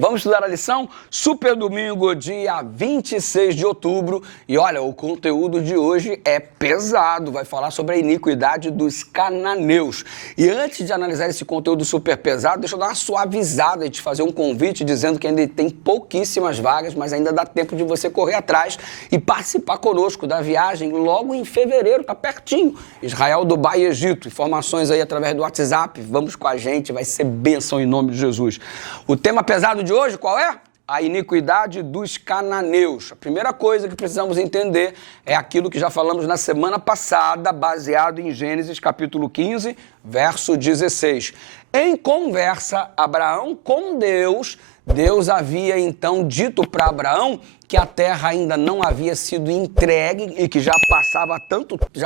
Vamos estudar a lição? Super domingo, dia 26 de outubro. E olha, o conteúdo de hoje é pesado. Vai falar sobre a iniquidade dos cananeus. E antes de analisar esse conteúdo super pesado, deixa eu dar uma suavizada e te fazer um convite dizendo que ainda tem pouquíssimas vagas, mas ainda dá tempo de você correr atrás e participar conosco da viagem logo em fevereiro, tá pertinho. Israel, Dubai e Egito. Informações aí através do WhatsApp. Vamos com a gente, vai ser bênção em nome de Jesus. O tema pesado de hoje, qual é? A iniquidade dos cananeus. A primeira coisa que precisamos entender é aquilo que já falamos na semana passada, baseado em Gênesis capítulo 15, verso 16. Em conversa, Abraão com Deus, Deus havia então dito para Abraão que a terra ainda não havia sido entregue e que já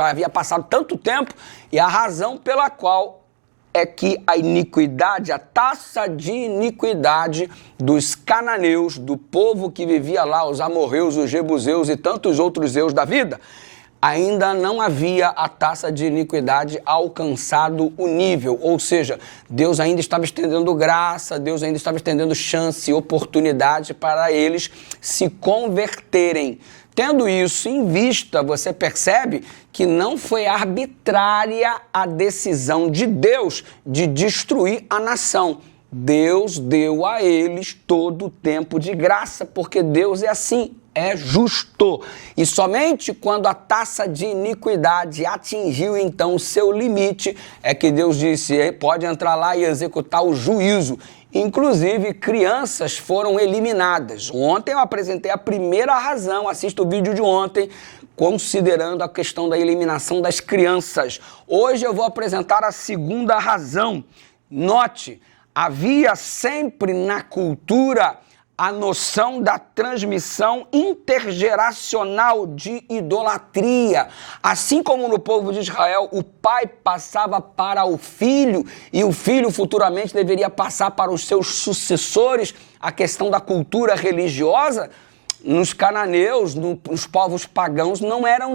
havia passado tanto tempo, e a razão pela qual é que a iniquidade, a taxa de iniquidade dos cananeus, do povo que vivia lá, os amorreus, os jebuseus e tantos outros zeus da vida, ainda não havia a taxa de iniquidade alcançado o nível, ou seja, Deus ainda estava estendendo graça, Deus ainda estava estendendo chance e oportunidade para eles se converterem. Tendo isso em vista, você percebe que não foi arbitrária a decisão de Deus de destruir a nação. Deus deu a eles todo o tempo de graça, porque Deus é assim, é justo. E somente quando a taxa de iniquidade atingiu então o seu limite, é que Deus disse, pode entrar lá e executar o juízo. Inclusive, crianças foram eliminadas. Ontem eu apresentei a primeira razão, assista o vídeo de ontem, considerando a questão da eliminação das crianças. Hoje eu vou apresentar a segunda razão. Note, havia sempre na cultura a noção da transmissão intergeracional de idolatria. Assim como no povo de Israel, o pai passava para o filho e o filho futuramente deveria passar para os seus sucessores, a questão da cultura religiosa, nos cananeus, nos povos pagãos, não era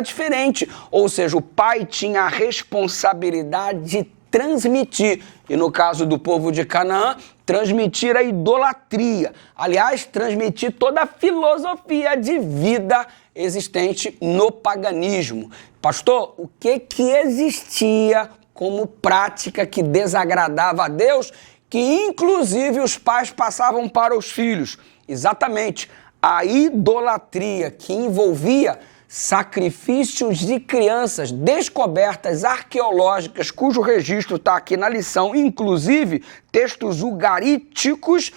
diferente. Ou seja, o pai tinha a responsabilidade de transmitir, e no caso do povo de Canaã, transmitir a idolatria. Aliás, transmitir toda a filosofia de vida existente no paganismo. Pastor, o que existia como prática que desagradava a Deus, que inclusive os pais passavam para os filhos? Exatamente, a idolatria que envolvia sacrifícios de crianças, descobertas arqueológicas, cujo registro está aqui na lição, inclusive textos ugaríticos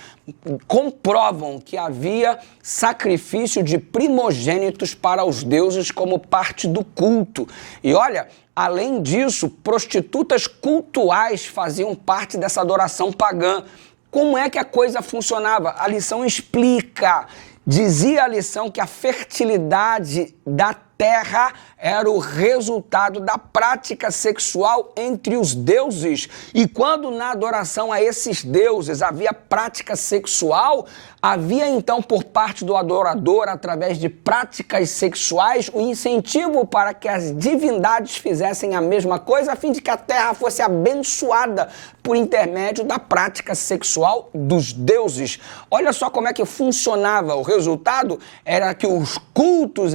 comprovam que havia sacrifício de primogênitos para os deuses como parte do culto. E olha, além disso, prostitutas cultuais faziam parte dessa adoração pagã. Como é que a coisa funcionava? A lição explica. Dizia a lição que a fertilidade da terra era o resultado da prática sexual entre os deuses. E quando na adoração a esses deuses havia prática sexual, havia então por parte do adorador, através de práticas sexuais, o incentivo para que as divindades fizessem a mesma coisa, a fim de que a terra fosse abençoada por intermédio da prática sexual dos deuses. Olha só como é que funcionava. O resultado era que os cultos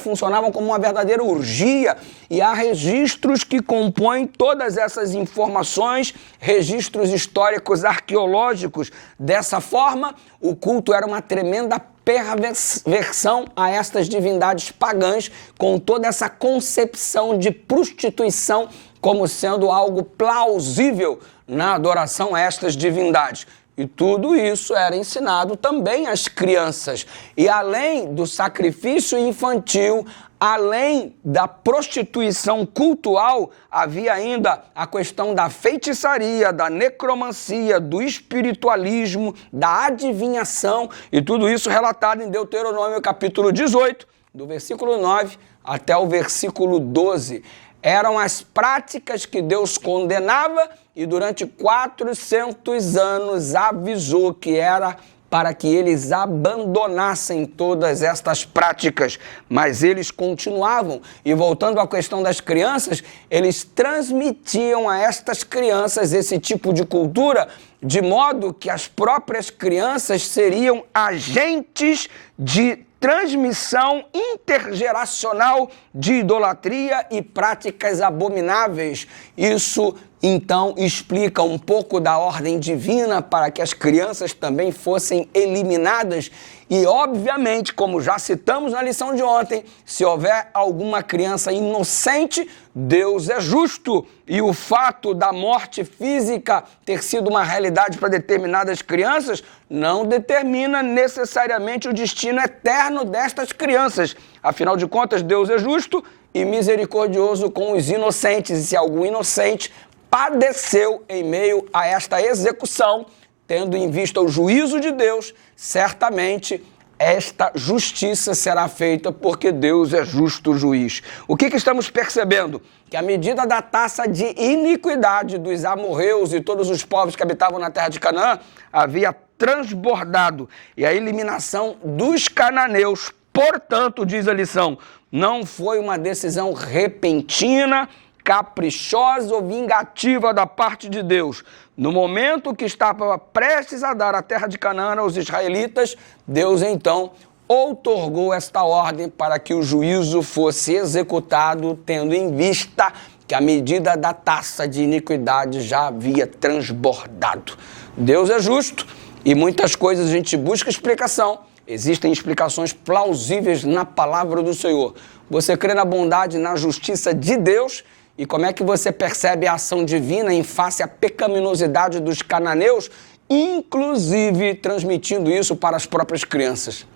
funcionavam como uma verdadeira orgia, e há registros que compõem todas essas informações, registros históricos arqueológicos. Dessa forma, o culto era uma tremenda perversão a estas divindades pagãs, com toda essa concepção de prostituição como sendo algo plausível na adoração a estas divindades. E tudo isso era ensinado também às crianças. E além do sacrifício infantil, além da prostituição cultural, havia ainda a questão da feitiçaria, da necromancia, do espiritualismo, da adivinhação, e tudo isso relatado em Deuteronômio capítulo 18, do versículo 9 até o versículo 12. Eram as práticas que Deus condenava e durante 400 anos avisou que era para que eles abandonassem todas estas práticas, mas eles continuavam. E voltando à questão das crianças, eles transmitiam a estas crianças esse tipo de cultura, de modo que as próprias crianças seriam agentes de transmissão intergeracional de idolatria e práticas abomináveis. Isso, então, explica um pouco da ordem divina para que as crianças também fossem eliminadas. E, obviamente, como já citamos na lição de ontem, se houver alguma criança inocente, Deus é justo. E o fato da morte física ter sido uma realidade para determinadas crianças não determina necessariamente o destino eterno destas crianças. Afinal de contas, Deus é justo e misericordioso com os inocentes. E se algum inocente padeceu em meio a esta execução, tendo em vista o juízo de Deus, certamente esta justiça será feita, porque Deus é justo juiz. O que estamos percebendo? Que a medida da taxa de iniquidade dos amorreus e todos os povos que habitavam na terra de Canaã havia transbordado, e a eliminação dos cananeus, portanto, diz a lição, não foi uma decisão repentina, caprichosa ou vingativa da parte de Deus. No momento que estava prestes a dar a terra de Canaã aos israelitas, Deus então outorgou esta ordem para que o juízo fosse executado, tendo em vista que a medida da taxa de iniquidade já havia transbordado. Deus é justo e muitas coisas a gente busca explicação. Existem explicações plausíveis na palavra do Senhor. Você crê na bondade e na justiça de Deus? E como é que você percebe a ação divina em face à pecaminosidade dos cananeus, inclusive transmitindo isso para as próprias crianças?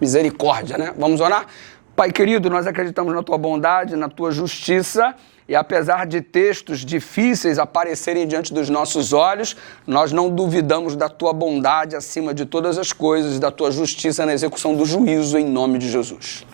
Misericórdia, né? Vamos orar? Pai querido, nós acreditamos na tua bondade, na tua justiça, e apesar de textos difíceis aparecerem diante dos nossos olhos, nós não duvidamos da tua bondade acima de todas as coisas, da tua justiça na execução do juízo, em nome de Jesus.